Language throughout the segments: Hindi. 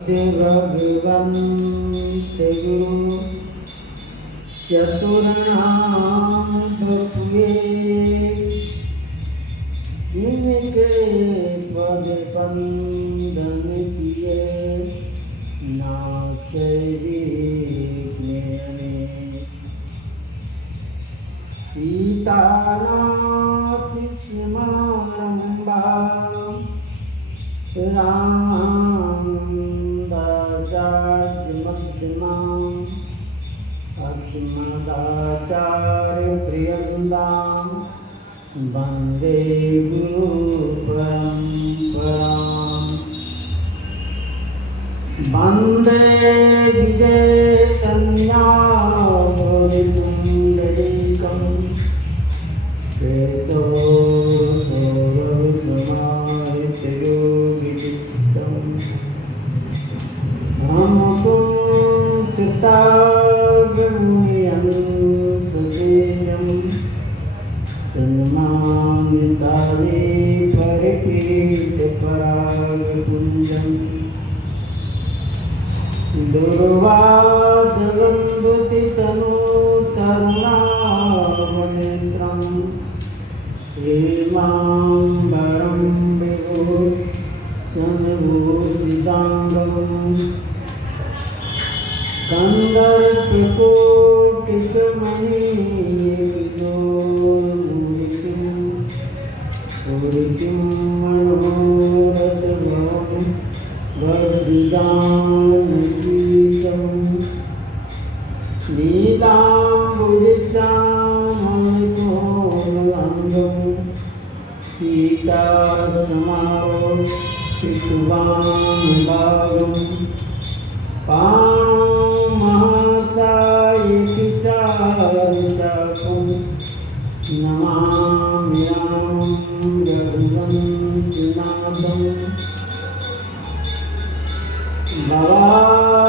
भगवन्ते गुरु चतुर्नाम बपुए इनके पद बंदन किए नाचे सीतानाथ स्मरम्बा रामदाचार्यमध्यमाम् अस्मदाचार्य प्रियवृन्दां वन्दे गुरुपरम्पराम् वन्दे विजयकन्यापुण्डरीकं केशवसमाहितयोगिचित्तम् कृताग्रमुनियन्तदेयं सन्मानितानि परिपीठपरागपुञ्जम् दुर्वादलम्बुतितनूतरुणावनेत्रं हेमाम्बरं विभूषणभूषिताङ्गम् कन्दर्पकोटिकमणिमूर्तिं मनोरथभवं वरदिदानगीतं नीलाम्बुजश्यामलकोमलाङ्गं सीतासमारोपितवानुभागं पाणमहासायिकचारुचापं नमामि रामं रघुवंशनाथं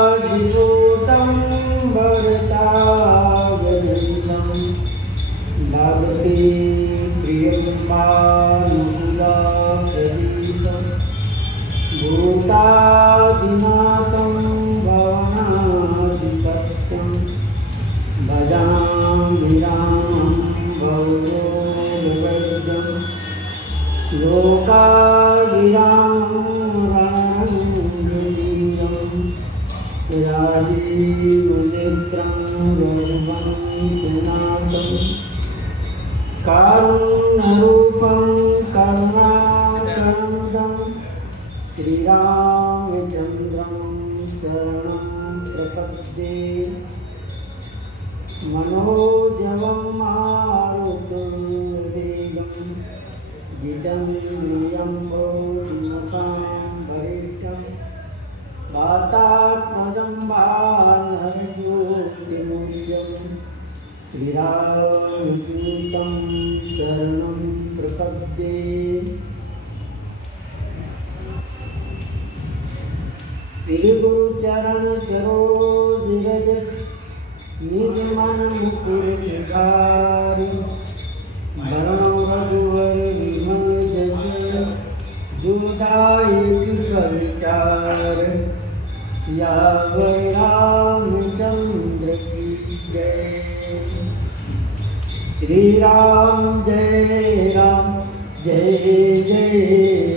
भवादिभूतं भरतागजन्दं भगवती प्रियं मानुकुलाप्रदीपं भूतादिनाथं भवनादितत्यं भजामि रामं भवोदवैद्यं लोकाभिरामं राजीवनेत्रं रघुवंशनाथं कारुण्यरूपं करुणाकरन्दं श्रीरामचन्द्रं शरणं प्रपद्ये मनोजवं मारुतवेगं जितं प्रियम्बोन्नतां वरिष्ठं वातात्मजं वानरज्योतिमुख्यं श्रीरामदूतं शरणं प्रपद्ये श्री गुरुचरण सरोज रज निज मन मुकुर सुधारि वरणो रघुवर विमल जस जोदायक विचार सियावर रामचंद्र की जय। श्री राम जय राम जय जय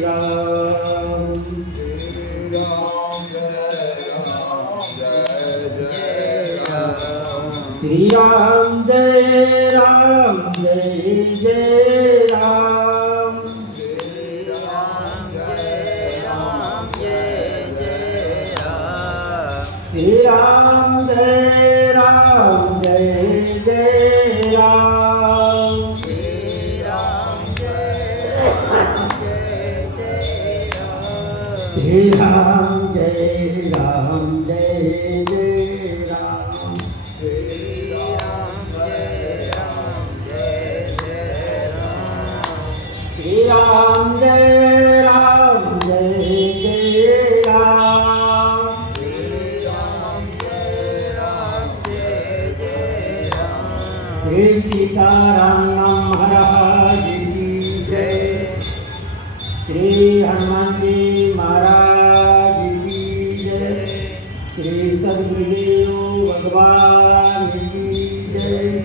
राम। श्री राम जय राम जय जय राम। श्री राम जय राम जय जय राम। श्री राम जय राम जय जय राम। श्री राम जय राम जय जय राम। श्री राम जय राम जय जय राम। श्री राम जय राम जय जय राम। श्री राम जय राम जय जय राम। श्री राम जय राम जय जय राम। श्री सीताराम महाराज की जय। श्री हनुमान जी महाराज की जय। श्री सद्गुरुदेव भगवान की जय।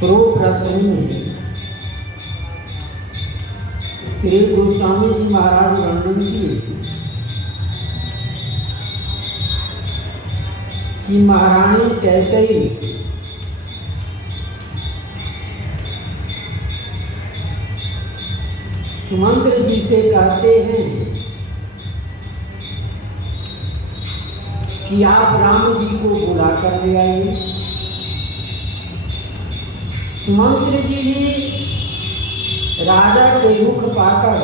पूर्व प्रश्न में श्री गोस्वामी जी महाराज वर्णन किए कि महारानी कैकेयी सुमंत्र जी से कहते हैं कि आप राम जी को बुला कर ले आइए। सुमंत्र जी भी राजा के दुख पाकर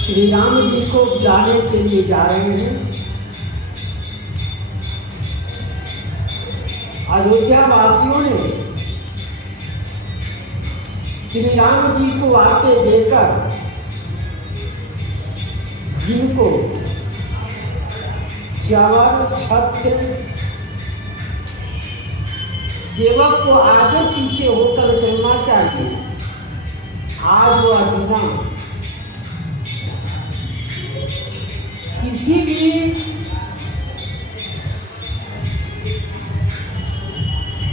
श्री राम जी को बुलाने के लिए जा रहे हैं। अयोध्या वासियों ने श्री राम जी को आते देखकर जिनको च्यवन छत्र सेवक को आगे पीछे होकर चलना चाहिए, आज वह बिना किसी भी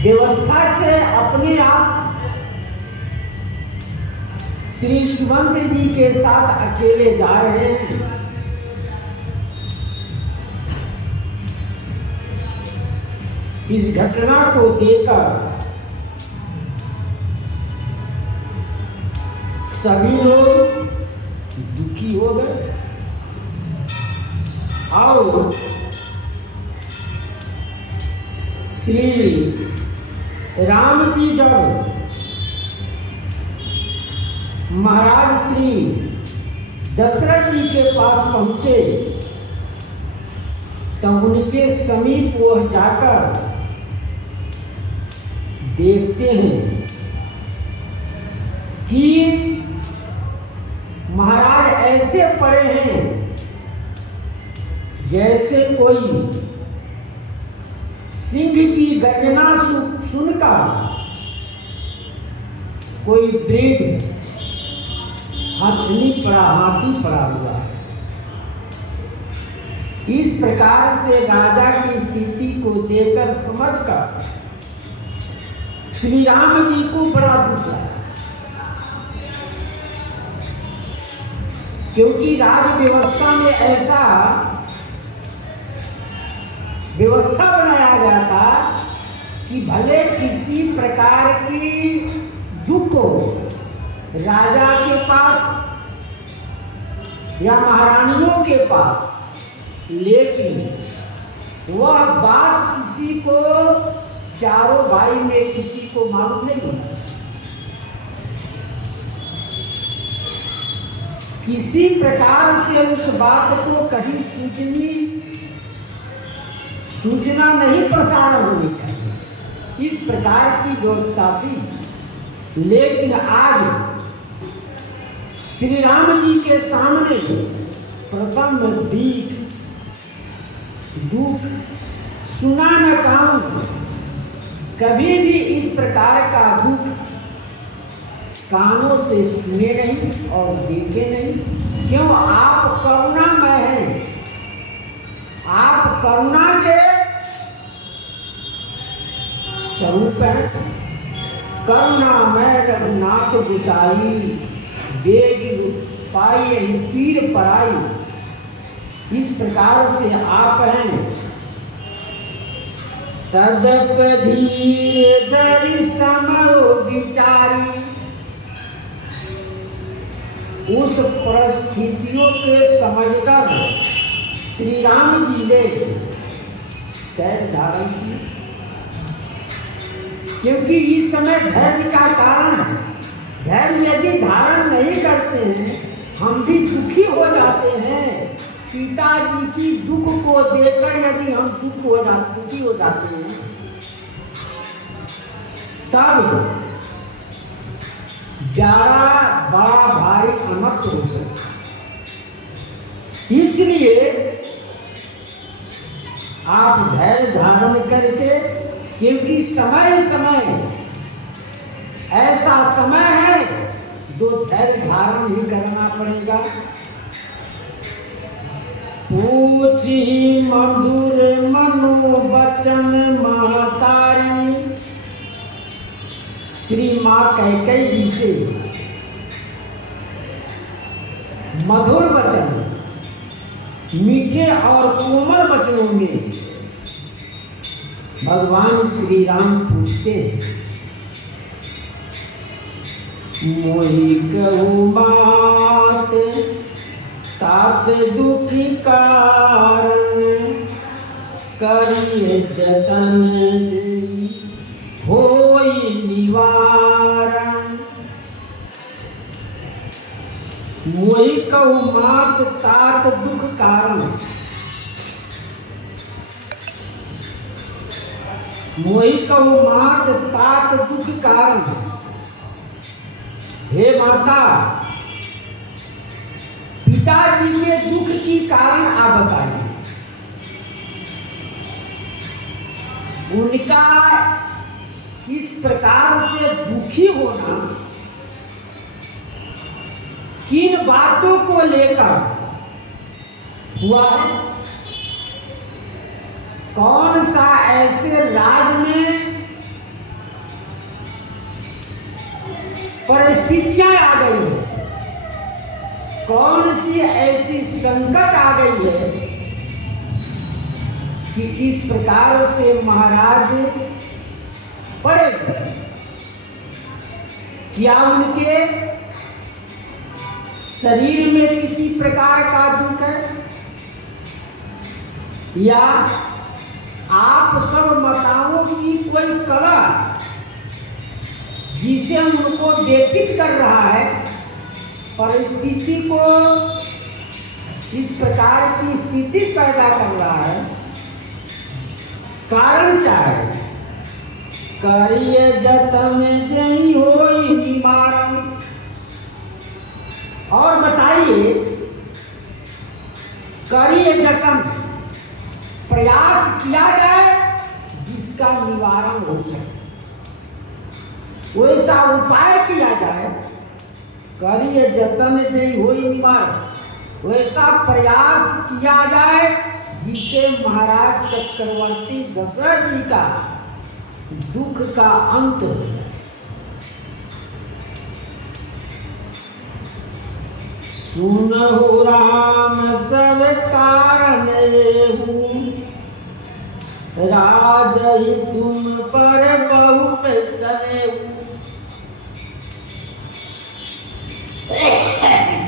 व्यवस्था से अपने आप श्री सुमंत्र जी के साथ अकेले जा रहे हैं। इस घटना को देखकर सभी लोग दुखी हो गए और श्री राम जी जब महाराज श्री दशरथ जी के पास पहुंचे तब उनके समीप वह जाकर देखते हैं कि महाराज ऐसे पड़े हैं जैसे कोई सिंह की गर्जना सुनकर कोई वृद्ध हाथी पड़ा हुआ है। इस प्रकार से राजा की स्थिति को देखकर समझकर श्री राम जी को बड़ा दुख आया, क्योंकि राज व्यवस्था में ऐसा व्यवस्था बनाया गया था कि भले किसी प्रकार की दुख हो राजा के पास या महारानियों के पास, लेकिन वह बात किसी को, चारों भाई में किसी को मालूम नहीं होता। किसी प्रकार से उस बात को कहीं सूचना नहीं प्रसारण होनी चाहिए, इस प्रकार की व्यवस्था थी। लेकिन आज श्री राम जी के सामने प्रथम दुख सुना न काऊं, कभी भी इस प्रकार का दुख कानों से सुने नहीं और देखे नहीं। क्यों? आप करुणामय हैं, आप करुणा के स्वरूप हैं। करुणामय रघुनाथ गुसाई, बेग पाई पीर पराई, इस प्रकार से आप हैं। तदप धीर धरि समरो विचारी, उस परिस्थितियों के समझकर श्री राम जी ने धैर्य धारण की, क्योंकि इस समय धैर्य का कारण है। धैर्य यदि धारण नहीं करते हैं, हम भी दुखी हो जाते हैं। पिताजी की दुख को देखकर यदि हम दुखी हो जाते हैं, तब जारा बड़ा भारी अमत हो सकता। इसलिए आप धैर्य धारण करके, क्योंकि समय समय ऐसा समय है जो धैर्य धारण ही करना पड़ेगा। पूछी मधुर मनोवचन महतारी, श्री माँ कैकेयी जी से मधुर वचन, मीठे और कोमल वचनों में भगवान श्री राम पूछते हैं, मोहि कहु बात तात दुखी कारण, करिए जतन होई निवारण। मोहि कहु मात तात दुख कारण, मोहि कहु मात तात दुख कारण। हे माता, पिताजी के दुख की कारण आप बताइए। उनका इस प्रकार से दुखी होना किन बातों को लेकर हुआ है? कौन सा ऐसे राज में परिस्थितियां आ गई है, कौन सी ऐसी संकट आ गई है कि इस प्रकार से महाराज पड़े? क्या उनके शरीर में किसी प्रकार का दुख है, या आप सब माताओं की कोई कला जिसे उनको व्यथित कर रहा है, परिस्थिति को इस प्रकार की स्थिति पैदा कर रहा है? कारण क्या है? करिए जतन जई होई निवारण। और बताइए, करिए जतन, प्रयास किया जाए जिसका निवारण हो सके, वैसा उपाय किया जाए। करिए जतन जई होई निवारण, वैसा प्रयास किया जाए जिससे महाराज चक्रवर्ती दशरथ जी का दुख का अंत हो। सुनहु राम सब कारण लेहु, राजहि तुम पर बहुत सनेहु।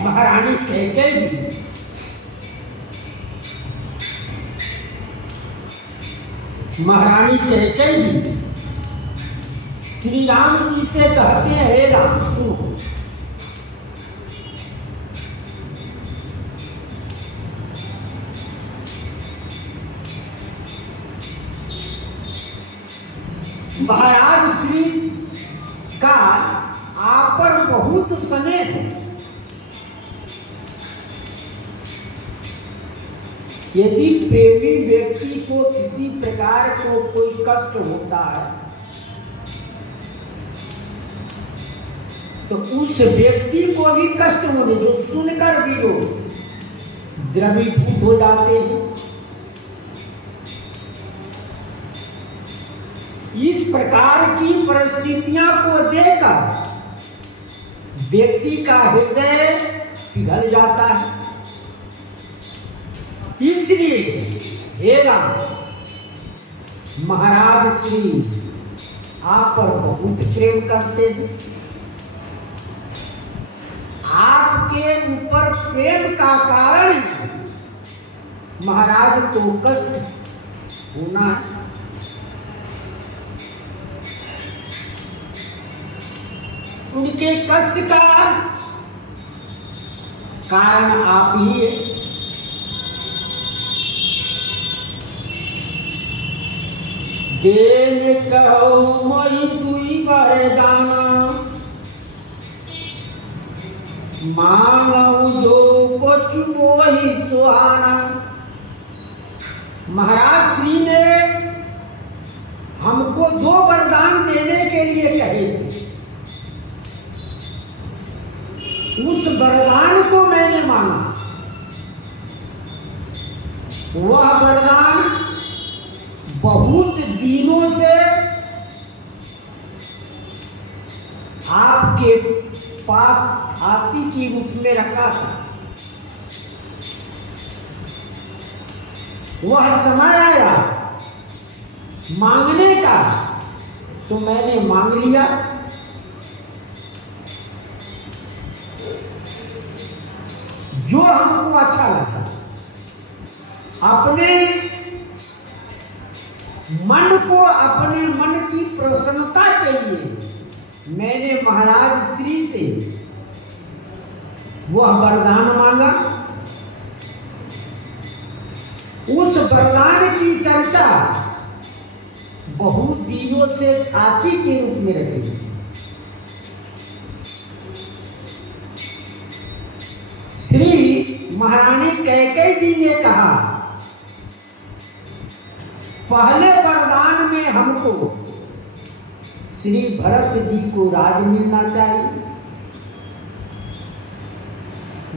महारानी कैकेयी जी महारानी कैकेयी जी श्री राम जी से कहते हैं, हे राम सुनो, महाराज श्री का आप पर बहुत स्नेह है। यदि प्रेमी व्यक्ति को किसी प्रकार को कोई कष्ट होता है तो उस व्यक्ति को भी कष्ट होने, जो सुनकर भी लोग द्रवीभूत हो जाते हैं। इस प्रकार की परिस्थितियां को देखकर व्यक्ति का हृदय पिघल जाता है। इसलिए हे राम, महाराज श्री आप पर बहुत प्रेम करते हैं। आपके ऊपर प्रेम का कारण महाराज को कष्ट होना है। उनके कष्ट का कारण आप ही है। देन कहो मोहि दुई वरदाना, मांगऊ जो कुछ मोहि सुहाना। महाराज श्री ने हमको 2 वरदान देने के लिए कहे थे। उस वरदान को मैंने माना। वह वरदान बहुत दिनों से आपके पास हाथी के रूप में रखा था। वह समय आया मांगने का, तो मैंने मांग लिया। जो हमको अच्छा लगा, अपने मन को, अपने मन की प्रसन्नता के लिए मैंने महाराज श्री से वह वरदान मांगा। उस वरदान की चर्चा बहुत दिनों से हाथी के रूप में रखी। श्री महारानी कैकेयी जी ने कहा, पहले वरदान में हमको श्री भरत जी को राज मिलना चाहिए।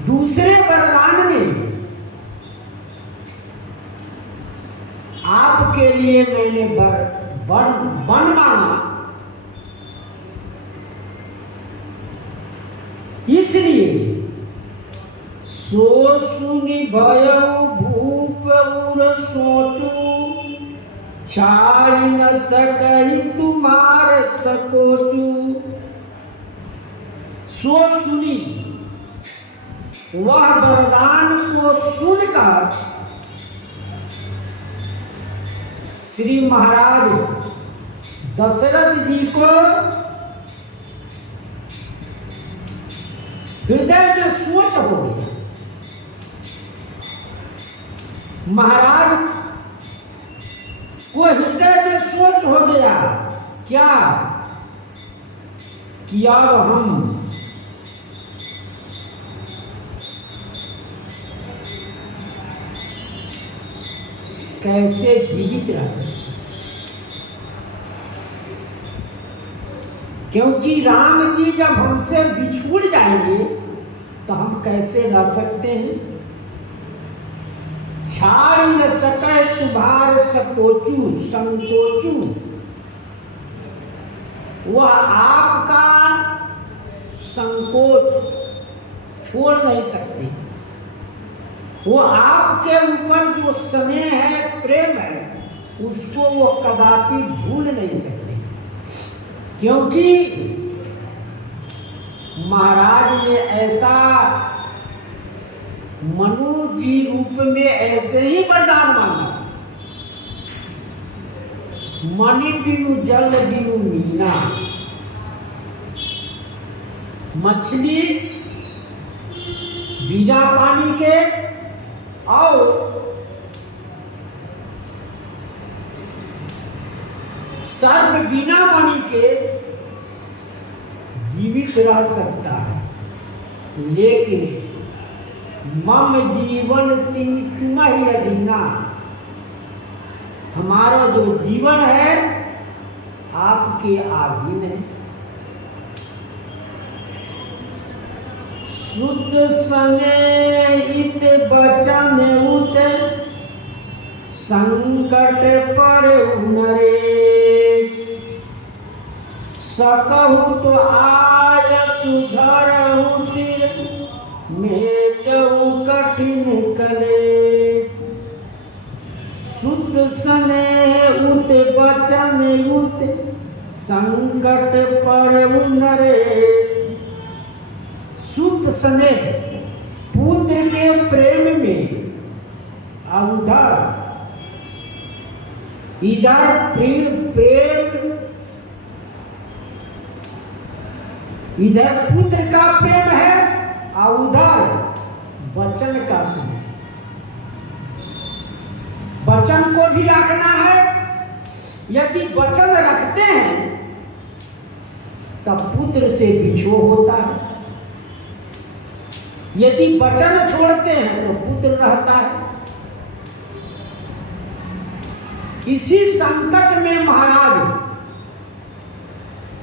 दूसरे वरदान में आपके लिए मैंने वन मांगा। इसलिए सो सुनि भयउ भूप उर सोचू, छाड़ी न सकहि तुम्हार सकोचू। सो सुनी, वह वरदान को सुनकर श्री महाराज दशरथ जी को हृदय में सोच हो गया। महाराज को हृदय में सोच हो गया क्या कि अब हम कैसे जीवित रह सकते, क्योंकि राम जी जब हमसे बिछुड़ जाएंगे तो हम कैसे रह सकते हैं। छाड़ न सके तुम्हार सकोचू संकोचू, वह आपका संकोच छोड़ नहीं सकते। वो आपके ऊपर जो स्नेह है, प्रेम है, उसको वो कदापि भूल नहीं सकते। क्योंकि महाराज ने ऐसा मनु जी रूप में ऐसे ही वरदान मांगा। मणि बिनु जल बिनु मीना, मछली बिना पानी के और सर्प बिना मणि के जीवित रह सकता है, लेकिन मम जीवन तुम ही अधीना, हमारा जो जीवन है आपके अधीन है। शुद्ध स्नेहित बचन उत, संकट पर नरेश, सकहु तो आयत धरहु सिर, मेटहु कठिन कलेश। शुद्ध स्नेह उत बचन उत, संकट पर नरेश। शुद्ध स्नेह पुत्र के प्रेम में, उधर इधर प्रेम, इधर पुत्र का प्रेम है और उधर वचन का स्नेह। वचन को भी रखना है। यदि वचन रखते हैं तब पुत्र से बिछोह होता है, यदि वचन छोड़ते हैं तो पुत्र रहता है। इसी संकट में महाराज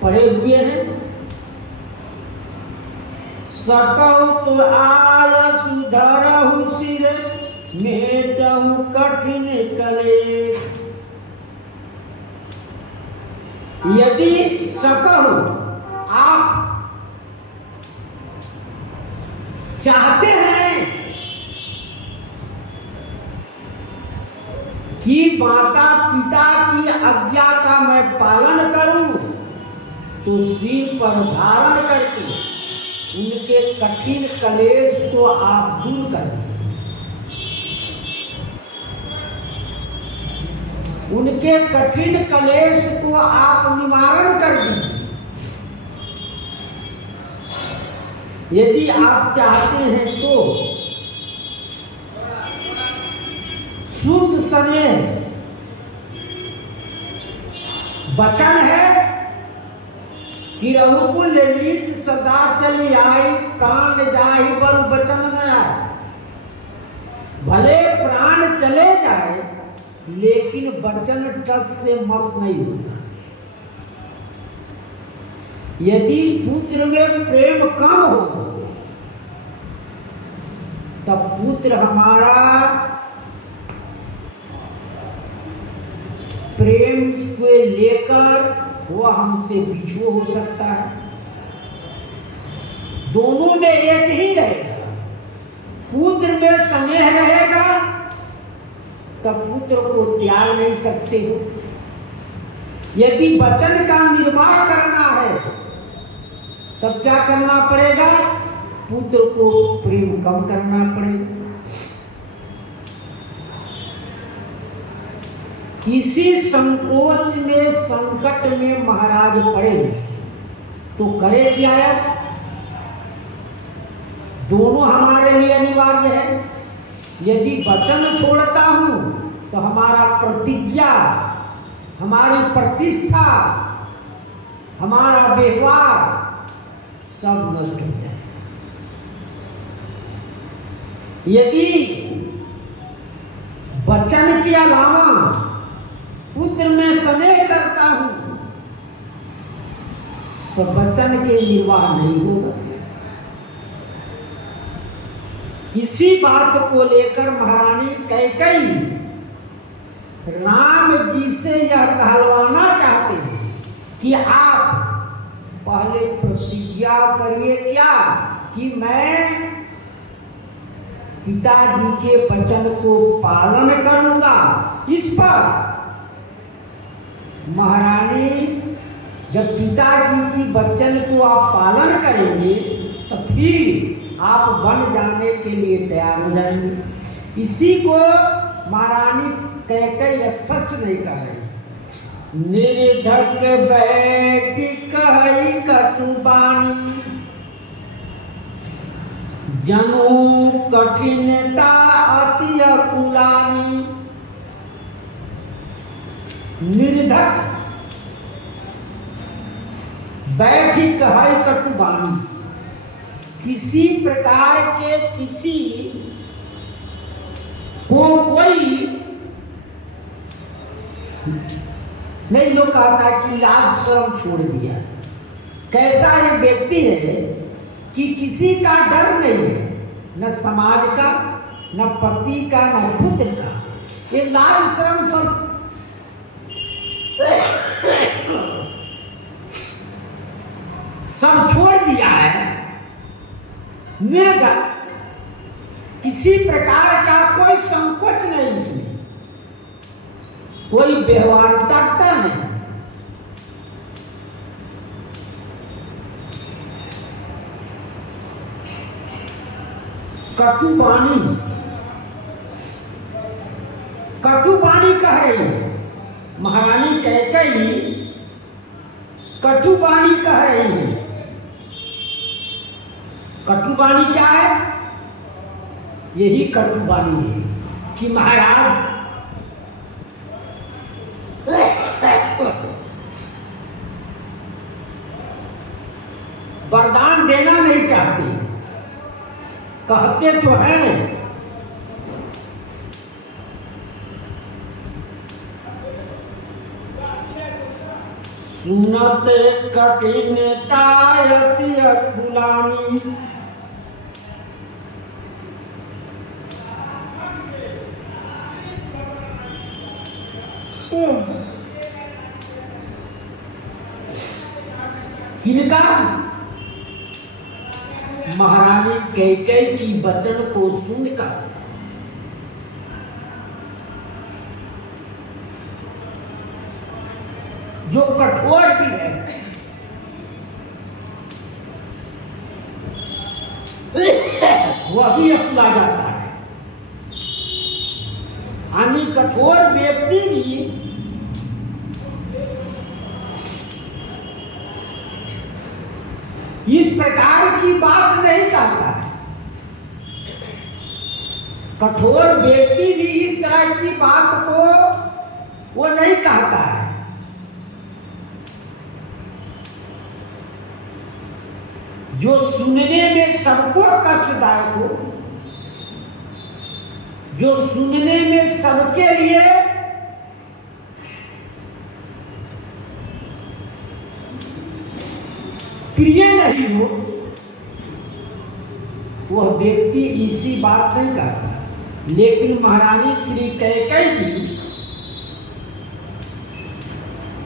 पड़े हुए हैं। सकौ तो आय सुधरहु सिर मेटहु कठिन कलेश। यदि सकौ आप चाहते हैं कि माता पिता की आज्ञा का मैं पालन करूं, तो सिर पर धारण करके उनके कठिन कलेश को आप दूर कर दें। उनके कठिन कलेश को आप निवारण कर दीजिए। यदि आप चाहते हैं तो शुद्ध समय वचन है कि रघुकुल ललित सदा चली आई, प्राण जाहि बर वचन न आए। भले प्राण चले जाए लेकिन वचन टस से मस नहीं होता। यदि पुत्र में प्रेम कम हो तब पुत्र हमारा प्रेम को लेकर वह हमसे बिछुआ हो सकता है। दोनों में एक ही रहेगा। पुत्र में स्नेह रहेगा तब पुत्र को त्याग नहीं सकते हो। यदि वचन का निर्वाह करना है तब क्या करना पड़ेगा? पुत्र को प्रेम कम करना पड़ेगा। इसी संकोच में संकट में महाराज पड़े तो करे क्या है? दोनों हमारे लिए अनिवार्य है। यदि वचन छोड़ता हूं तो हमारा प्रतिज्ञा, हमारी प्रतिष्ठा, हमारा व्यवहार सब नष्ट हो जाए। यदि वचन के अलावा पुत्र में स्नेह करता हूं तो वचन के निर्वाह नहीं होगा। इसी बात को लेकर महारानी कैकेयी राम जी से यह कहलवाना चाहते हैं कि आप पहले प्रतिज्ञा करिए क्या कि मैं पिताजी के वचन को पालन करूंगा। इस पर महारानी जब पिताजी की वचन को आप पालन करेंगे तो फिर आप बन जाने के लिए तैयार हो जाएंगे। इसी को महारानी कैकेयी स्पष्ट नहीं कर रही। निर्धक बैठी कही कटुबानी, जनु कठिनता अति अकुलानी। निर्धक बैठी कही कटुबानी, किसी प्रकार के किसी को कोई नहीं जो कहता कि लाज शर्म छोड़ दिया। कैसा ये व्यक्ति है कि किसी का डर नहीं है, न समाज का, न पति का, न पुत्र का। ये लाज शर्म सब छोड़ दिया है। निर्धक, किसी प्रकार का कोई संकोच नहीं, इसमें कोई व्यवहारिकता नहीं। कटुबानी, कटुबानी कह रही है महारानी कैकेयी, कटुबानी कह रही है। कटुबानी क्या है? यही कटुबानी है कि महाराज वरदान देना नहीं चाहते, कहते तो हैं सुनत कठिनता अति अकुलानी। किनका? महारानी कैकेयी की वचन को सुनकर जो कठोर भी है, वह भी अकुला जाता है। यानी कठोर व्यक्ति भी इस प्रकार की बात नहीं करता है। कठोर व्यक्ति भी इस तरह की बात को वो नहीं कहता है। जो सुनने में सबको कष्टदायक हो, जो सुनने में सबके लिए प्रिय नहीं हो, वह व्यक्ति इसी बात नहीं करता। लेकिन महारानी श्री कैकेयी की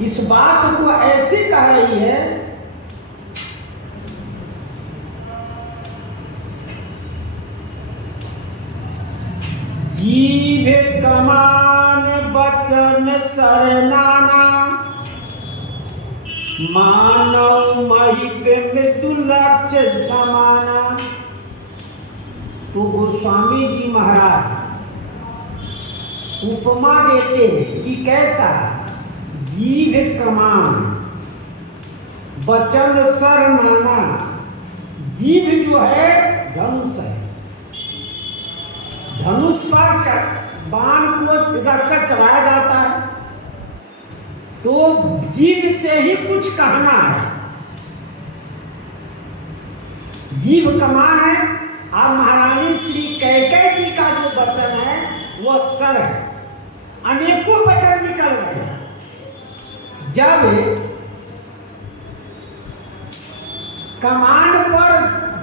इस बात को ऐसे कह रही है जीव कमान बचन सरनाना, मानव महिप मृत्यु लक्ष्य समाना। तो गोस्वामी जी महाराज उपमा देते हैं कि कैसा? जीव कमान बचन सरनाना। जीव जो है धनुष है, धनुष पर बाण को रखकर चलाया जाता है। तो जीव से ही कुछ कहना है। जीव कमान है और महारानी श्री कैकेयी जी का जो वचन है वह सर है। अनेकों वचन निकल गए। जब कमान पर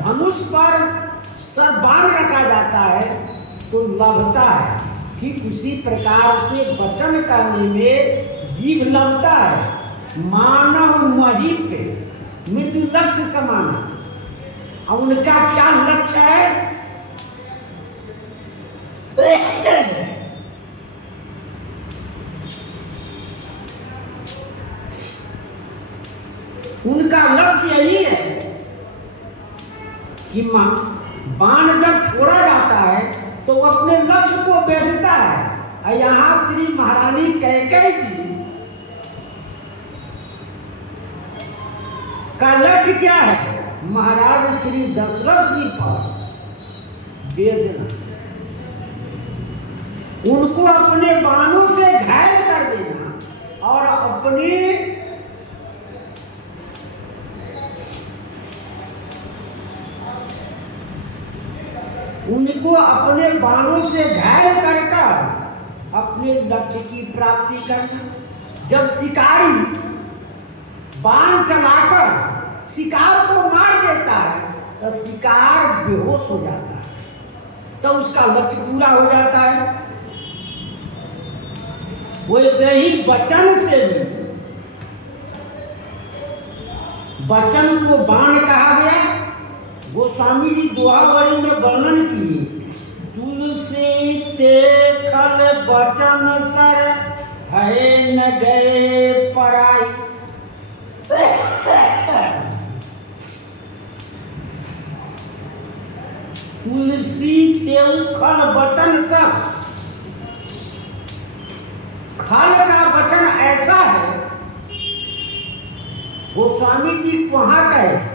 धनुष पर सर बाण रखा जाता है तो लभता है। ठीक उसी प्रकार से वचन करने में जीव लभता है। मानव महिप मृत्यु लक्ष्य समाना। और उनका क्या लक्ष्य है? उनका लक्ष्य यही है कि बाण जब छोड़ा जाता है तो अपने लक्ष्य को भेदता है। और यहाँ श्री महारानी कैकेयी जी का लक्ष्य क्या है? महाराज श्री दशरथ जी पर वेदना, उनको अपने बाणों से घायल कर देना और उनको अपने बाणों से घायल कर अपने लक्ष्य की प्राप्ति करना। जब शिकारी बाण चलाकर शिकार को मार देता है तो शिकार बेहोश हो जाता है, तो उसका लक्ष्य पूरा हो जाता है। वैसे ही वचन से भी, वचन को बाण कहा गया। गोस्वामी जी दोहावरी में वर्णन किए, तुलसी ते खल वचन सर है न गए पराई। तुलसी तेल खल वचन सर। खल का वचन ऐसा है, गोस्वामी जी वहां कहे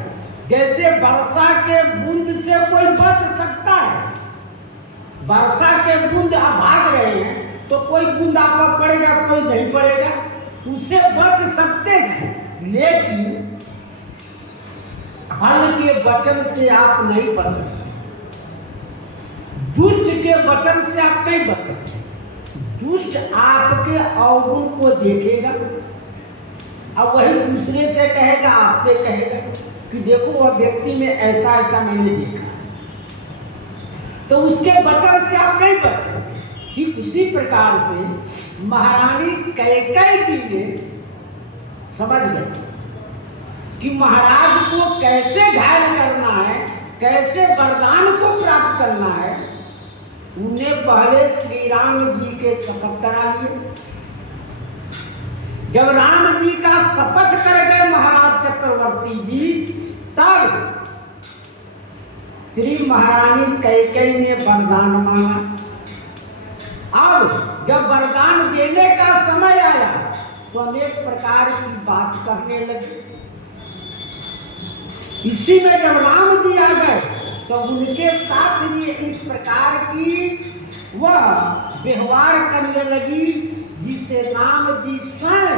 जैसे वर्षा के बूंद से कोई बच सकता है। वर्षा के बूंद आप भाग रहे हैं तो कोई बूंद आप पर पड़ेगा, कोई नहीं पड़ेगा, उससे बच सकते हैं। लेकिन खल के वचन से आप नहीं बच सकते, दुष्ट के वचन से आप नहीं बच सकते। दुष्ट आपके अवगुण को देखेगा अब वही दूसरे से कहेगा, आपसे कहेगा कि देखो वह व्यक्ति में ऐसा ऐसा मैंने देखा, तो उसके वचन से आप नहीं बच सकते। ठीक उसी प्रकार से महारानी कैकेयी जी ने समझ गई कि महाराज को कैसे घायल करना है, कैसे वरदान को प्राप्त करना है। उन्हें पहले श्री राम जी के शपथ करा लिए। जब राम जी का शपथ कर गए महाराज चक्रवर्ती जी, तब श्री महारानी कैकेयी ने वरदान मांगा। अब जब वरदान देने का समय आया तो अनेक प्रकार की बात करने लगे। इसी में जब राम जी आ गए तो उनके साथ भी इस प्रकार की वह व्यवहार करने लगी, जिससे राम जी स्वयं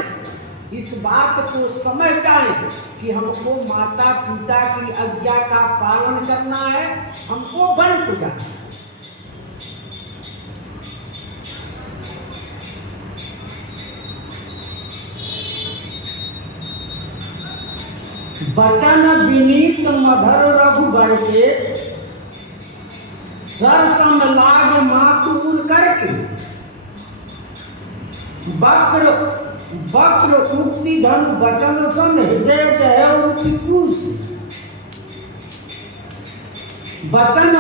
इस बात को समझ जाए कि हमको माता पिता की आज्ञा का पालन करना है, हमको वन पूजा। बचन विनीत मधुर रघुबर के, सरसम लाग मातुल करके, वक्र वक्र उक्ति धन बचन सन हृदय दया कुश। बचन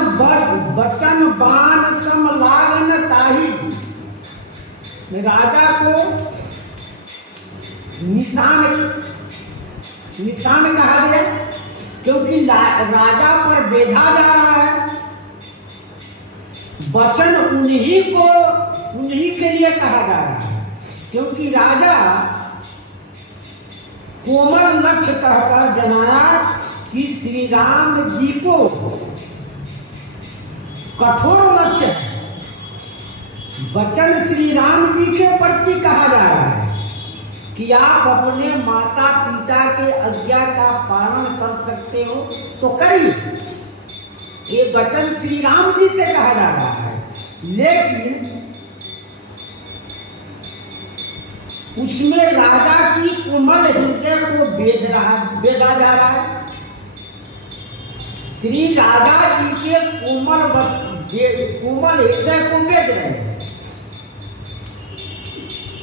बाण सम लागन ताही। राजा को निशान कहा गया क्योंकि राजा पर बेधा जा रहा है। वचन उन्हीं के लिए कहा जा रहा है क्योंकि राजा कोमल लक्ष्य कहकर जनाया कि श्री राम जी को कठोर लक्ष्य है। वचन श्री राम जी के प्रति कहा जा रहा है कि आप अपने माता पिता के आज्ञा का पालन कर सकते हो तो करिए। ये वचन श्री राम जी से कहा जा रहा है, लेकिन उसमें राजा की कोमल हृदय को बेधा जा रहा है। श्री राजा जी के कोमल हृदय को बेध रहे हैं।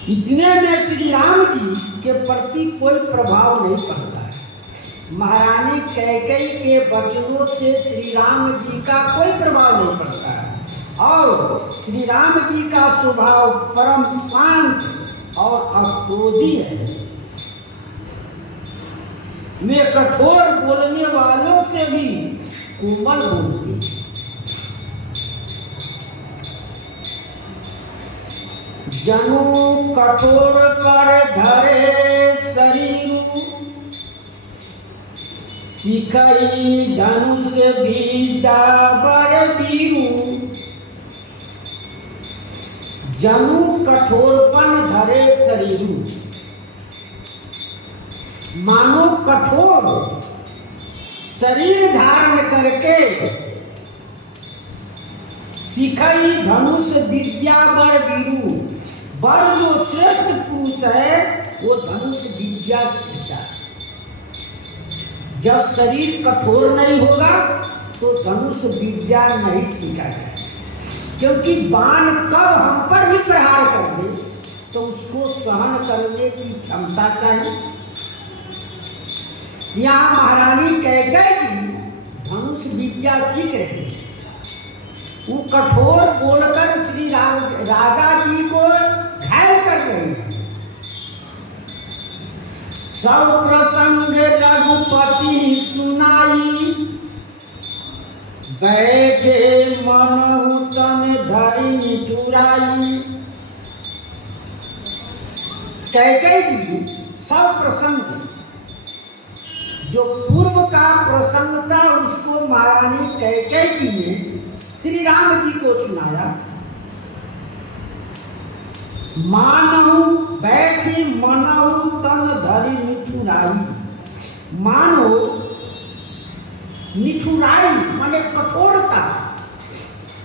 इतने में श्री राम जी के प्रति कोई प्रभाव नहीं पड़ता है। महारानी कैकेयी के वचनों से श्री राम जी का कोई प्रभाव नहीं पड़ता है और श्री राम जी का स्वभाव परम शांत और अक्रोधी है। वे कठोर बोलने वालों से भी कोमल बोलती है। जनु कठोर कर धरे शरीर, सिखई धनुष विद्या बर बीरू। जनु कठोरपन धरे शरीर, मानो कठोर शरीर धारण करके सिखई धनुष विद्या बर बीरू। बर जो श्रेष्ठ पुरुष है वो धनुष विद्या सीखता है। जब शरीर कठोर नहीं होगा तो धनुष विद्या नहीं सीखा जाए, क्योंकि बाण कब हम पर भी प्रहार कर दे तो उसको सहन करने की क्षमता चाहिए। यहाँ महारानी कैकेयी जी धनुष विद्या सीख रहे हैं। वो कठोर बोलकर श्री राजा जी को घायल कर रहे हैं। सब प्रसंग रघुपति सुनाई, बैठे मनहु तन धरि चुराई। कैकेयी जी सब प्रसंग जो पूर्व का प्रसंग था उसको महारानी कैकेयी जी ने श्री राम जी को सुनाया। मानहु बैठी मनहु तन धरि निठुराई। मानो निठुराई माने कठोरता,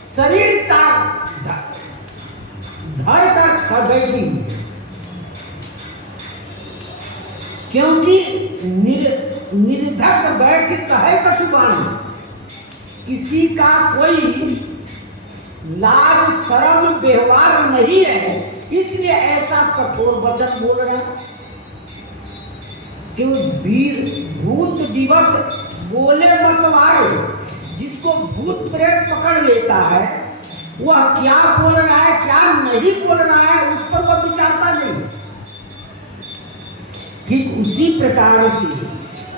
शरीर ताक धर कर बैठी। क्योंकि निर्धक बैठ कहे कटुबानी, किसी का कोई लाज शर्म व्यवहार नहीं है, इसलिए ऐसा कठोर वचन बोल रहे हैं। क्यों वीर भूत दिवस बोले मतवारे, जिसको भूत प्रेत पकड़ लेता है वह क्या बोल रहा है क्या नहीं बोल रहा है उस पर वह विचारता नहीं। ठीक उसी प्रकार से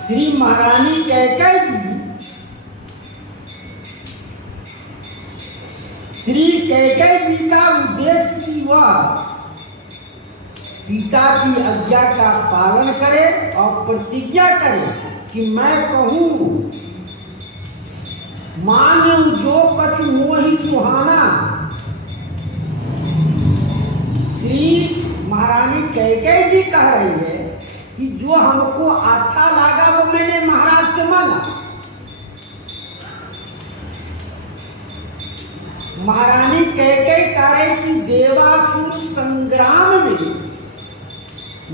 श्री महारानी कैकेयी जी, श्री कैकेयी जी का उद्देश्य कि वह पिता की आज्ञा का पालन करे और प्रतिज्ञा करे कि मैं कहूं मान्यू जो कछु मोहि सुहाना। श्री महारानी कैकेयी जी कह रही है कि जो हमको अच्छा लगा वो मैंने महाराज से मांगा। महारानी कैकेयी कह रही कि देवासुर संग्राम में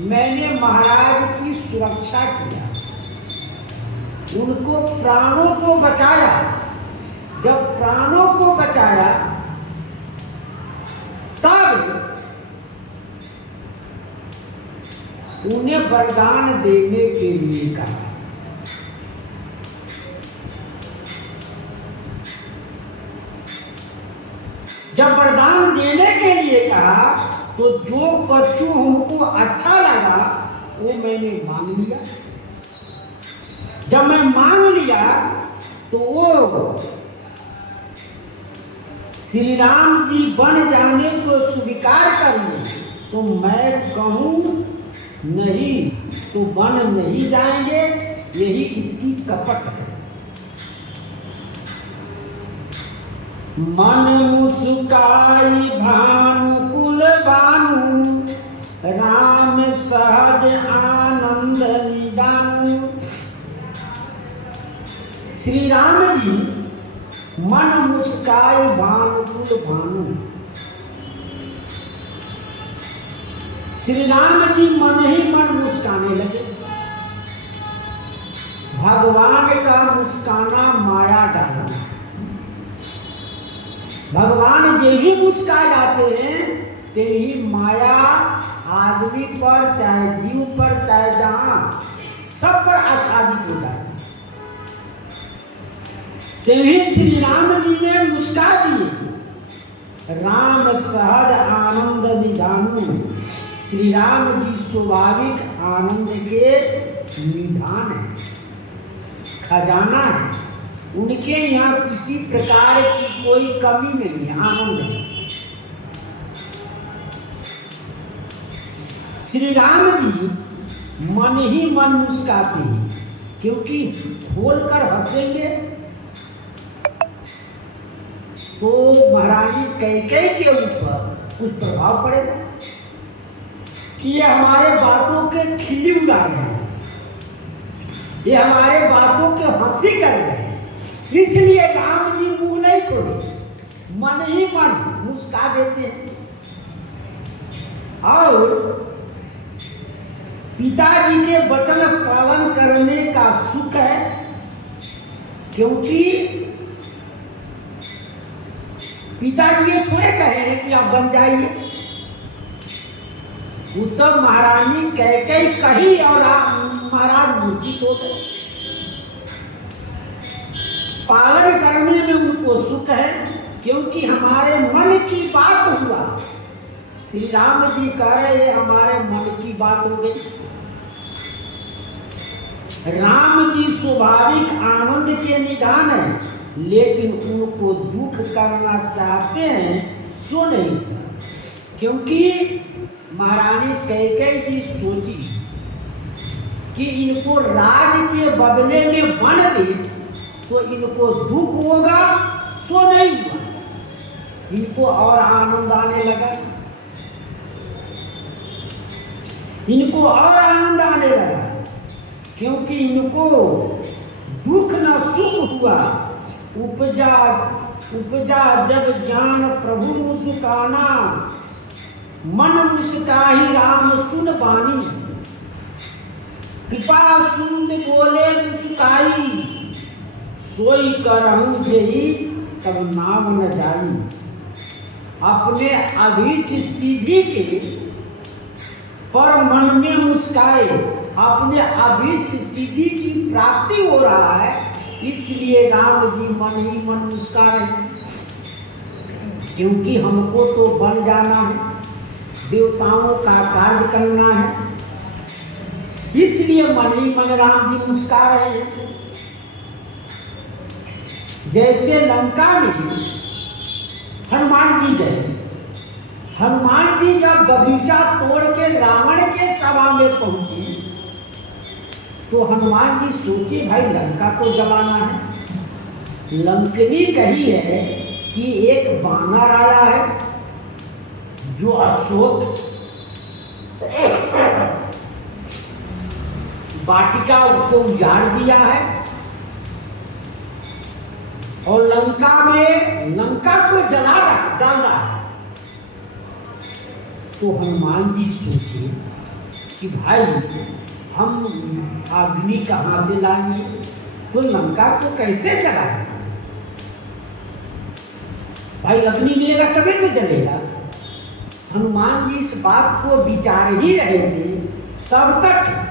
मैंने महाराज की सुरक्षा किया, उनको प्राणों को बचाया। जब प्राणों को बचाया तब उन्हें वरदान देने के लिए कहा। जब वरदान देने के लिए कहा तो जो कछु हमको अच्छा लगा वो मैंने मांग लिया। जब मैं मांग लिया तो वो श्री राम जी बन जाने को स्वीकार कर ले, तो मैं कहूं नहीं तो बन नहीं जाएंगे, यही इसकी कपट है। मन मुस्काई भानुकुल भानु, राम सहज आनंद निदानु। श्री राम जी मन मुस्काए भानुकुल भानु, श्री राम जी मन ही मन मुस्काने लगे। भगवान का मुस्काना माया डालना। भगवान जे भी मुस्का जाते हैं ते ही माया आदमी पर चाहे जीव पर चाहे जहां सब पर आच्छादित हो जाती। तेभी श्री राम जी ने मुस्का दिए। राम सहज आनंद निधानु, श्री राम जी स्वाभाविक आनंद के निधान है, खजाना है। उनके यहाँ किसी प्रकार की कोई कमी नहीं है, आनंद है। श्री राम जी मन ही मन मुस्काते हैं, क्योंकि खोलकर हंसेंगे तो महारानी कैकेयी के ऊपर कुछ प्रभाव पड़ेगा कि ये हमारे बातों के खिल्ली उड़ा रहे हैं, ये हमारे बातों के हंसी कर रहे हैं। इसलिए राम जी मुंह नहीं खोले, मन ही मन मुस्का देते हैं। और पिताजी के वचन पालन करने का सुख है, क्योंकि पिताजी ये थोड़े कहे हैं कि आप बन जाइए। उत्तम महारानी कैकेयी कही और महाराज मूर्छित हो गए। पालन करने में उनको सुख है, क्योंकि हमारे मन की बात हुआ। श्री राम जी कह रहे हमारे मन की बात हो गई। राम जी स्वाभाविक आनंद के निधान है, लेकिन उनको दुख करना चाहते हैं सो नहीं, क्योंकि महारानी कैकेयी जी सोची कि इनको राज के बदले में वन दे तो इनको दुख होगा, सो नहीं हुआ। इनको और आनंद आने लगा, इनको और आनंद आने लगा, क्योंकि इनको दुख न सुख हुआ। उपजा जब ज्ञान प्रभु मुस्काना, मन मुस्काही राम सुन बानी। कृपा सुंद बोले मुस्काई, सोई करहूं जेही तब नाम न जाई। अपने अभीष्ट सिद्धि के पर मन में मुस्काए, अपने अभीष्ट सिद्धि की प्राप्ति हो रहा है, इसलिए राम जी मन ही मन मुस्का रहे हैं। क्योंकि हमको तो बन जाना है, देवताओं का कार्य करना है, इसलिए मन ही मन राम जी मुस्का रहे हैं। जैसे लंका में हनुमान जी गए, हनुमान जी जब बगीचा तोड़ के रावण के सभा में पहुंचे तो हनुमान जी सोचे भाई लंका को जलाना है। लंकनी कही है कि एक बानर आया है जो अशोक वाटिका को उजाड़ दिया है और लंका में लंका को जला डाला है। तो हनुमान जी सोचे कि भाई हम अग्नि कहाँ से लाएंगे, तो लंका को कैसे जलाएंगे, भाई अग्नि मिलेगा तभी तो जलेगा। हनुमान जी इस बात को विचार ही रहे थे, तब तक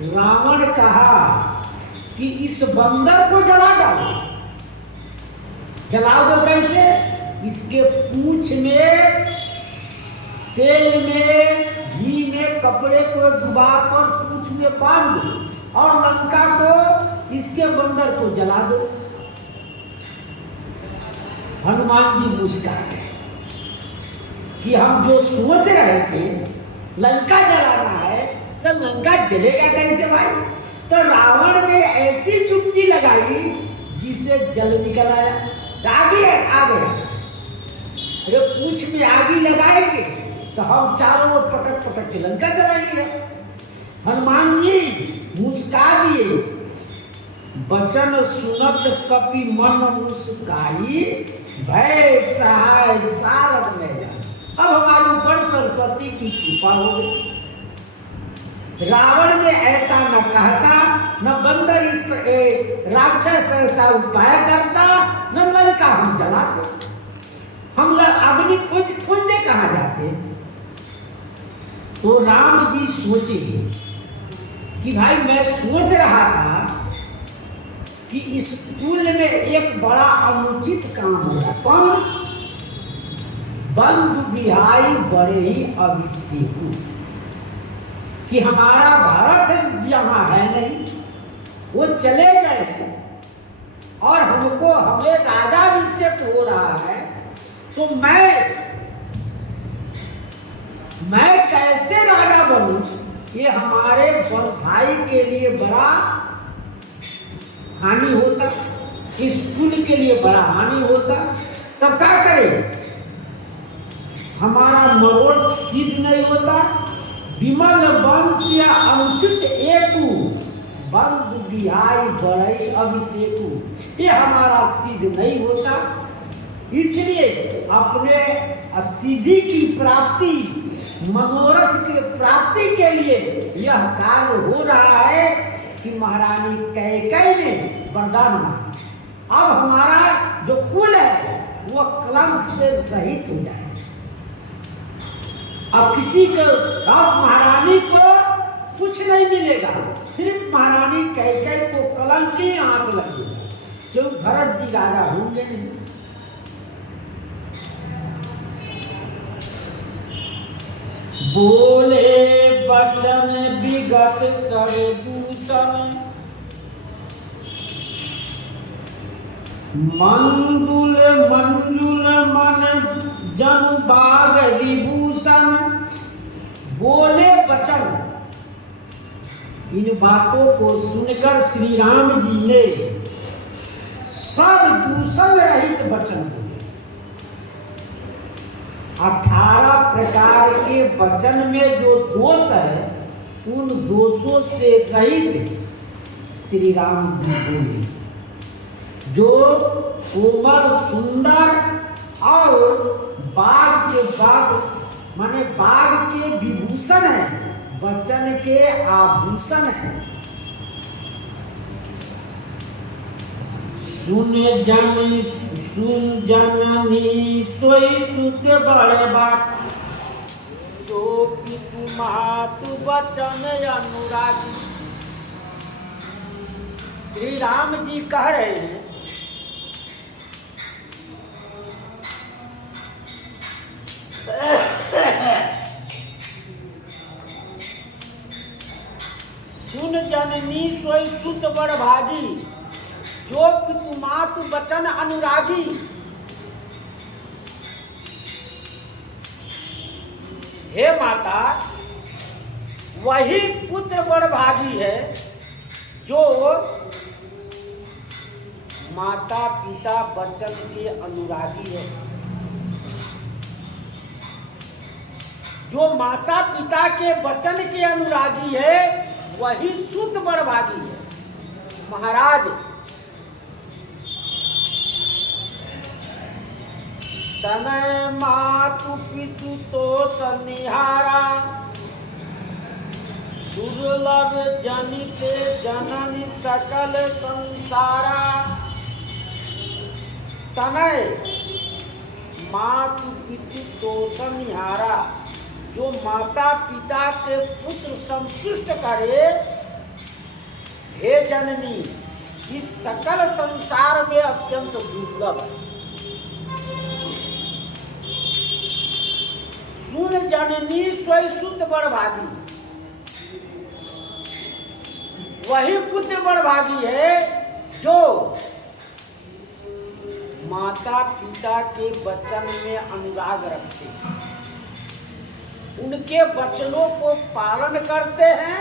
रावण कहा कि इस बंदर को जला डालो। जलाओ कैसे? इसके पूंछ में तेल में घी में कपड़े को डुबाकर पूंछ में बांध दो और लंका को इसके बंदर को जला दो। हनुमान जी मुस्कुराए कि हम जो सोच रहे थे लंका जलाना है तो लंका जलेगा कैसे भाई। तो रावण ने ऐसी चुटकी लगाई जिसे जल निकल आया, आगे आ गया। अरे पूंछ में आगी लगाएंगे तो हम चारों ओर पटक पटक के लंका जलाएंगे। हनुमान जी मुस्का दिए, बचन सुनत कपि मन मुस्काई, भय सहाय सारथ में जा। अब हमारे ऊपर सरस्वती की कृपा हो गई। रावण ने ऐसा न कहता, न बंदर इस पर राक्षस ऐसा उपाय करता, न लंका हम जलाते। हम अग्नि खोजने कहाँ जाते। तो राम जी सोचे कि भाई मैं सोच रहा था कि इस कुल में एक बड़ा अनुचित काम हो रहा। कौन? बंधु बिहाई बड़े ही अभिषेक, कि हमारा भारत यहाँ है नहीं, वो चले गए और हमको हमें राजाभिषेक हो रहा है। तो मैं कैसे राजा बनूं? ये हमारे भाई के लिए बड़ा हानि होता, इस कुल के लिए बड़ा हानि होता। तब क्या करें? हमारा मनोरथ सिद्ध नहीं होता। विमल वंश या अनुचित एकु, बंधु बिहाई बड़ई अभिषेकु, ये हमारा सिद्ध नहीं होता। इसलिए अपने सिद्धि की प्राप्ति, मनोरथ की प्राप्ति के लिए यह कार्य हो रहा है कि महारानी कैकेयी ने वरदान मांगा। अब हमारा जो कुल है वो कलंक से रहित हो जाए। अब किसी को, अब महारानी को कुछ नहीं मिलेगा, सिर्फ महारानी कैकेयी को कलंक की आंख लगेगा, क्योंकि भरत जी राजा होंगे नहीं। बोले बचन विगत सब दूषण, मंदुल मंजुल मन जनु बाग विभूषण। बोले वचन, इन बातों को सुनकर श्री राम जी ने सब दूषण रहित वचन बोले। 18 प्रकार के वचन में जो दोष है उन दोषों से रहित श्री राम जी बोले। जो कोमल सुंदर और बाग के बाग माने बाग के विभूषण है, वचन के आभूषण हैं। सुन जननी सोई सुत बड़े बात, जो पितु मातु वचन अनुरागी। श्री राम जी कह रहे हैं सुन जननी सोई सुत बड़ भागी, जो पितु मातु वचन अनुरागी। हे माता, वही पुत्र बड़ भागी है जो माता पिता वचन के अनुरागी है। जो माता पिता के वचन के अनुरागी है वही शुद्ध बड़ भागी है। महाराज, तनय मातु पितु तो सनिहारा, दुर्लभ जनिते जननी सकल संसारा। तनय मातु पितु तो सनिहारा, जो माता पिता के पुत्र संतुष्ट करे, हे जननी, इस सकल संसार में अत्यंत दुर्लभ है। सुन जननी सोई शुद्ध बड़ भागी, वही पुत्र बड़ भागी है जो माता पिता के वचन में अनुराग रखते हैं, उनके वचनों को पालन करते हैं,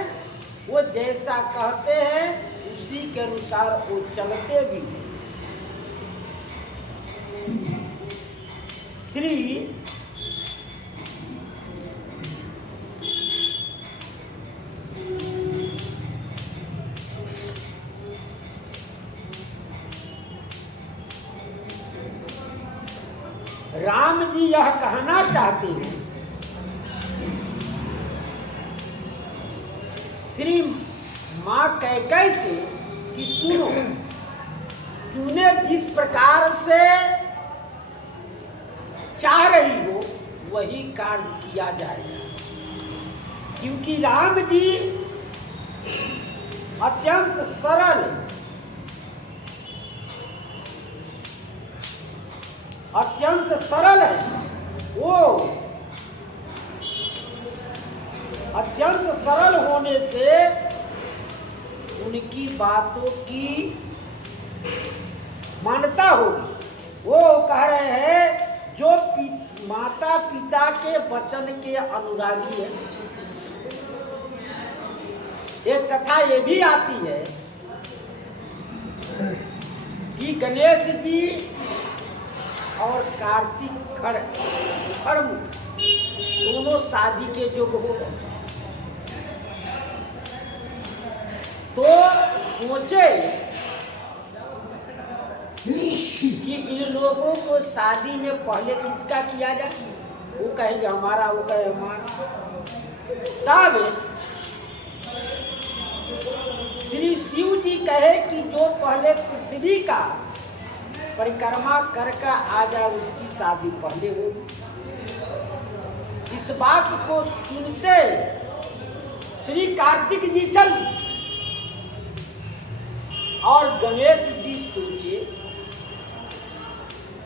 वो जैसा कहते हैं उसी के अनुसार वो चलते भी हैं। श्री राम जी यह कहना चाहते हैं, श्री माँ कैकेयी से कि सुनो, तूने जिस प्रकार से चाह रही हो वही कार्य किया जाएगा, क्योंकि राम जी अत्यंत सरल, अत्यंत सरल है। वो अत्यंत सरल होने से उनकी बातों की मान्यता होगी। वो कह रहे हैं जो माता पिता के वचन के अनुरागी है। एक कथा ये भी आती है कि गणेश जी और कार्तिक खड़ग दोनों शादी के योग्य हो गए, तो सोचे कि इन लोगों को शादी में पहले किसका किया जाए। वो कहेंगे हमारा, वो कहे हमारा। तब श्री शिव जी कहे कि जो पहले पृथ्वी का परिक्रमा करके आ जाए उसकी शादी पहले हो। इस बात को सुनते श्री कार्तिक जी चल और गणेश जी सोचे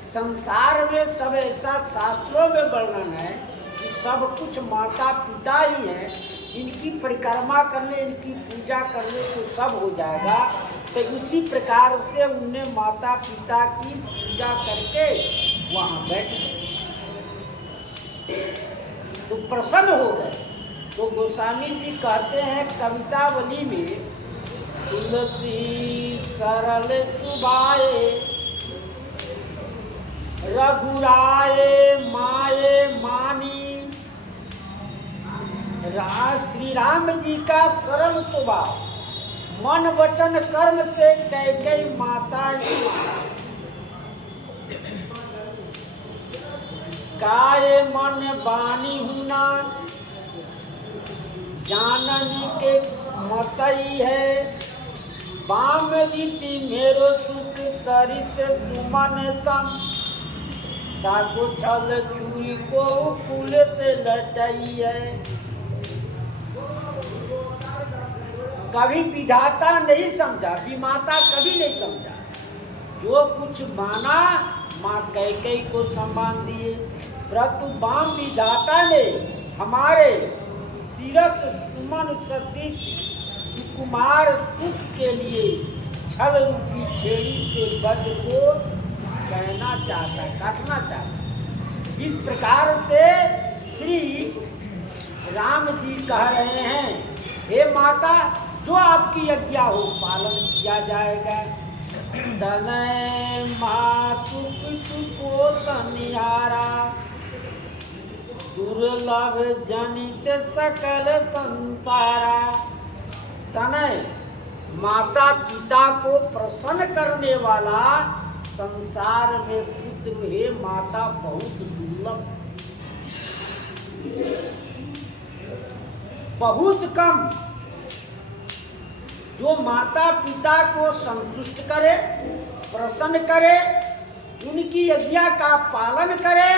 संसार में सब ऐसा शास्त्रों में वर्णन है कि सब कुछ माता पिता ही हैं, इनकी परिक्रमा करने, इनकी पूजा करने तो सब हो जाएगा। तो उसी प्रकार से उन्हें माता पिता की पूजा करके वहाँ बैठ गए, तो प्रसन्न हो गए। तो गोस्वामी जी कहते हैं कवितावली में, तुलसी सरल सुभाए रघुराए माए मानी। श्री राम जी का सरल स्वभाव, मन वचन कर्म से कैकेयी माता काय मन बानी हुना, जाननी के मतई है, बाम रीति मेरो सुख सरिस सुमन सम, ताको छल छुरी को कुल से लटई है। कभी विधाता नहीं समझा, विमाता कभी नहीं समझा, जो कुछ माना माँ कैकेयी को सम्मान दिए, परंतु बाम विधाता ने हमारे शिरस सुमन सतीश सुकुमार सुख के लिए छल रूपी छेड़ी से वध को कहना चाहता, काटना चाहता। इस प्रकार से श्री राम जी कह रहे हैं, हे माता, जो आपकी आज्ञा हो पालन किया जाएगा। तनय मातु पितु को तनिहारा, दुर्लभ जनित सकल संसारा। तनय माता पिता को प्रसन्न करने वाला संसार में पुत्र हे माता बहुत दुर्लभ, बहुत कम। जो माता पिता को संतुष्ट करे, प्रसन्न करे, उनकी आज्ञा का पालन करे,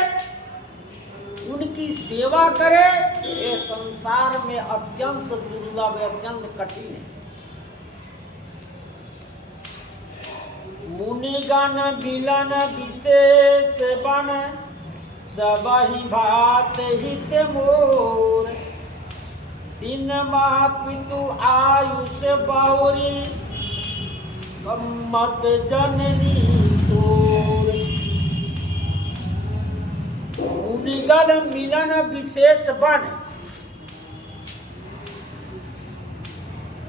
उनकी सेवा करे, ये संसार में अत्यंत दुर्लभ, अत्यंत कठिन है। मुनिगण मिलन विशेष बन, सबहि भात हित मोर। 3 माह पितु आयुष बहुरी, सम्मत जननी तोर। मुनिगण मिलन विशेष बन,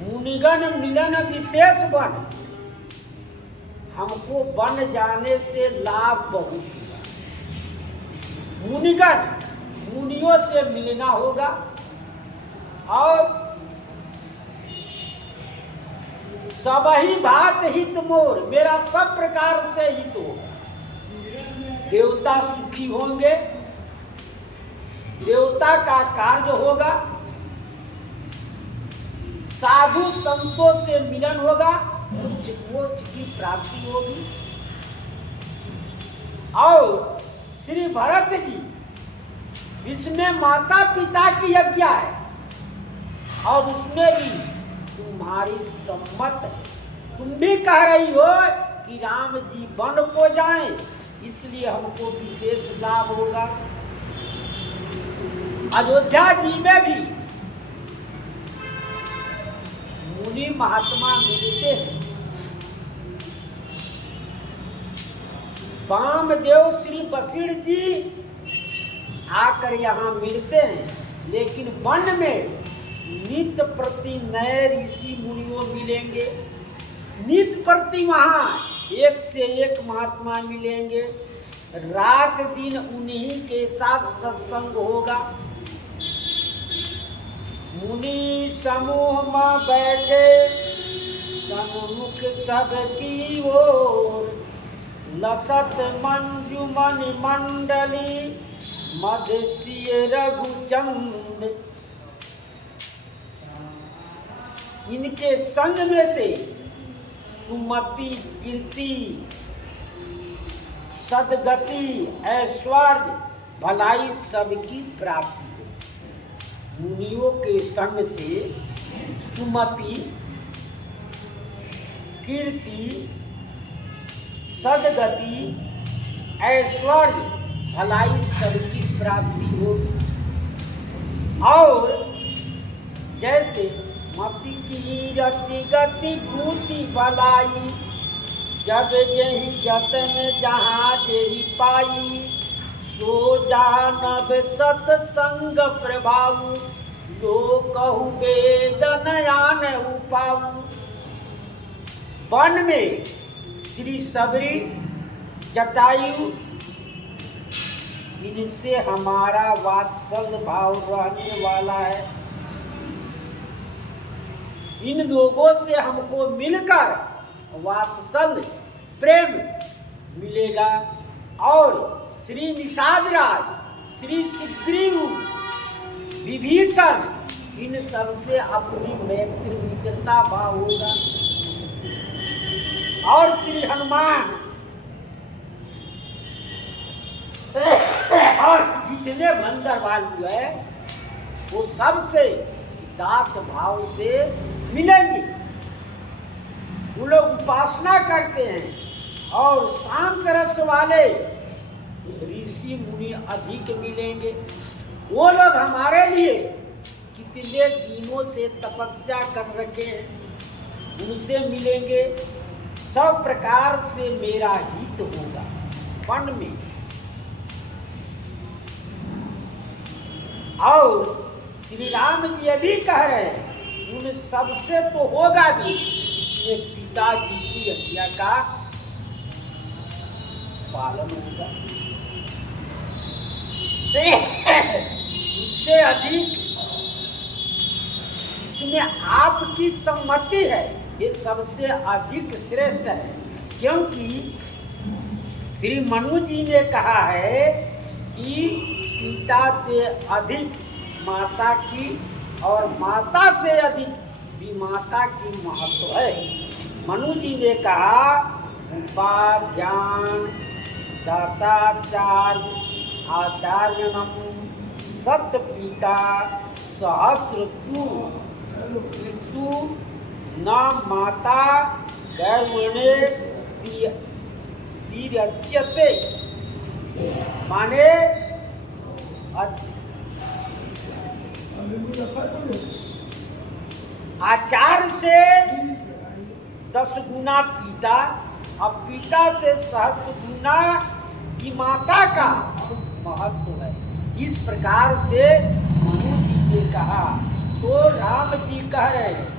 मुनिगण मिलन विशेष बन, हमको बन जाने से लाभ बहुत हुआ। मुनिगण, मुनियों से मिलना होगा और सबही भात हित मोर, मेरा सब प्रकार से हित होगा। देवता सुखी होंगे, देवता का कार्य होगा, साधु संतों से मिलन होगा, मोक्ष की प्राप्ति होगी। और श्री भरत जी, इसमें माता पिता की आज्ञा है और उसमें भी तुम्हारी सम्मत है। तुम भी कह रही हो कि राम जी वन को जाएं, इसलिए हमको विशेष लाभ होगा। अयोध्या जी में भी मुनि महात्मा मिलते हैं। वामदेव श्री वशिष्ठ जी आकर यहाँ मिलते हैं, लेकिन वन में नित्य प्रति नए ऋषि मुनियों मिलेंगे। नित्य प्रति वहाँ एक से एक महात्मा मिलेंगे। रात दिन उन्हीं के साथ सत्संग होगा। मुनि समूह में बैठे सन्मुख सबकी ओर, लसत मंजुमन मंडली मधुसीय रघुचंद। इनके संग में से सुमति, कीर्ति, सदगति, ऐश्वर्य, भलाई सबकी प्राप्ति हो। मुनियों के संग से सुमति, कीर्ति, सदगति, ऐश्वर्य, भलाई सबकी प्राप्ति होगी। और जैसे मति की रति गति भूति भलाई, जब जही जतन जहाँ जेहि पाई, सो जानब सत्संग प्रभाव, जो कहु वेदन आन उपाऊ। वन में श्री सबरी, जटायु, इनसे हमारा वात्सल्य भाव रहने वाला है। इन लोगों से हमको मिलकर वात्सल्य प्रेम मिलेगा। और श्री निषाद राज, श्री सुग्रीव, विभीषण, इन सबसे अपनी मैत्री मित्रता भाव होगा। और श्री हनुमान और जितने बंदर वालू है वो सबसे दास भाव से मिलेंगे। वो लोग उपासना करते हैं और शांत रस वाले ऋषि मुनि अधिक मिलेंगे। वो लोग हमारे लिए कितने दिनों से तपस्या कर रखे हैं, उनसे मिलेंगे। सब प्रकार से मेरा हित होगा वन में। और श्री राम जी अभी कह रहे हैं उन सबसे तो होगा भी, इसलिए पिताजी की आज्ञा का पालन होगा। उससे अधिक इसमें आपकी सम्मति है, ये सबसे अधिक श्रेष्ठ है। क्योंकि श्री मनु जी ने कहा है कि पिता से अधिक माता की और माता से अधिक विमाता की महत्व है। मनु जी ने कहा उपाध्यान दशाचार्य आचार्यनम सत पिता सहस्र तू न माता कर्मणे तीर्यते, माने आचार्य से 10 गुना पिता और पिता से 7 गुना की माता का महत्व है। इस प्रकार से मनु जी ने कहा। तो राम जी कह रहे हैं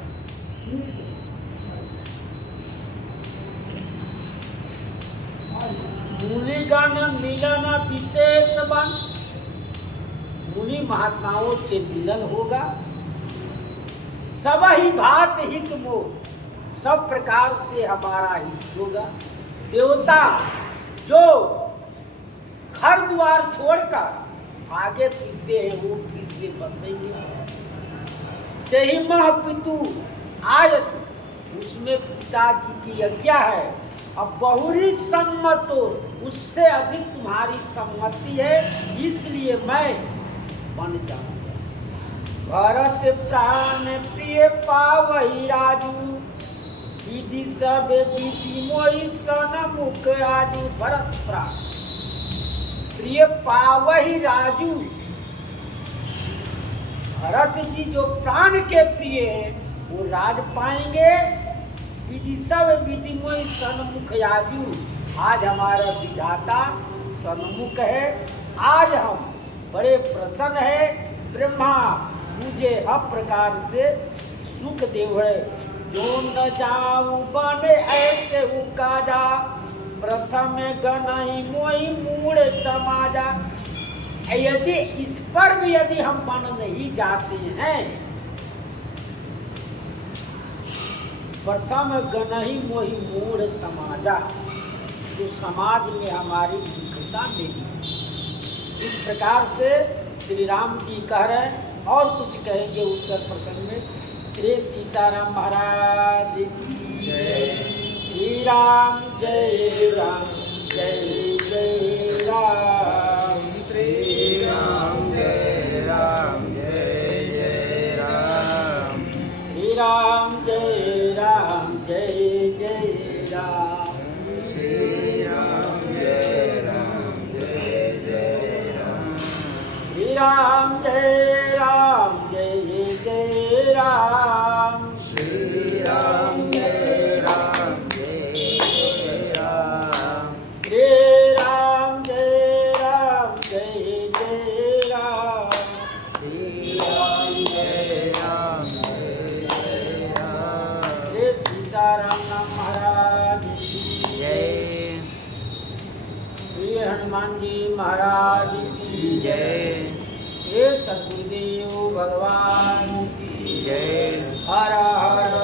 मुनिगण मिलन विशेष बन, मुनि महात्माओं से मिलन होगा। सब ही भात हित मोह, सब प्रकार से हमारा हित होगा। देवता जो घर द्वार छोड़कर आगे फिरते हैं वो फिर से बसेंगे। जही मह पितु आयत, उसमें पिताजी की आज्ञा है। अब बहुरी सम्मत हो, उससे अधिक तुम्हारी सम्मति है, इसलिए मैं बन जाऊंगा। भरत प्राण प्रिय पावई राजू, विधि सब विधि मोहि सनमुख आजू। भरत प्राण प्रिय पावई राजू, भरत जी जो प्राण के प्रिय हैं वो राज पाएंगे। विधि सब विधि मोहि सन्मुख आजू, आज हमारा विधाता सन्मुख है। आज हम बड़े प्रसन्न है। ब्रह्मा मुझे हर प्रकार से सुख देव है। जो न जाऊ बने ऐसे उकाजा, प्रथम गनई मोहि मूढ़ समाजा। यदि इस पर भी यदि हम बन नहीं जाते हैं, प्रथम गनहि मोहि मूढ़ समाजा, तो समाज में हमारी मूर्खता नहीं। इस प्रकार से श्री राम जी कह रहे हैं। और कुछ कहेंगे उत्तर प्रसंग में। श्री सीताराम महाराज की जय। श्री राम जय राम जय जय राम। श्री राम जय राम जय जय राम। श्री राम जय राम जय जय राम। श्री राम जय राम जय जय राम। श्री राम जय राम जय जय राम। श्री राम जय राम जय जय राम। श्री राम जय राम जय जय राम। श्री राम जय राम जय जय राम। श्री सीताराम महाराज की जय। श्री हनुमान जी महाराज की जय। श्री सद्गुरुदेव भगवान की जय। हर हर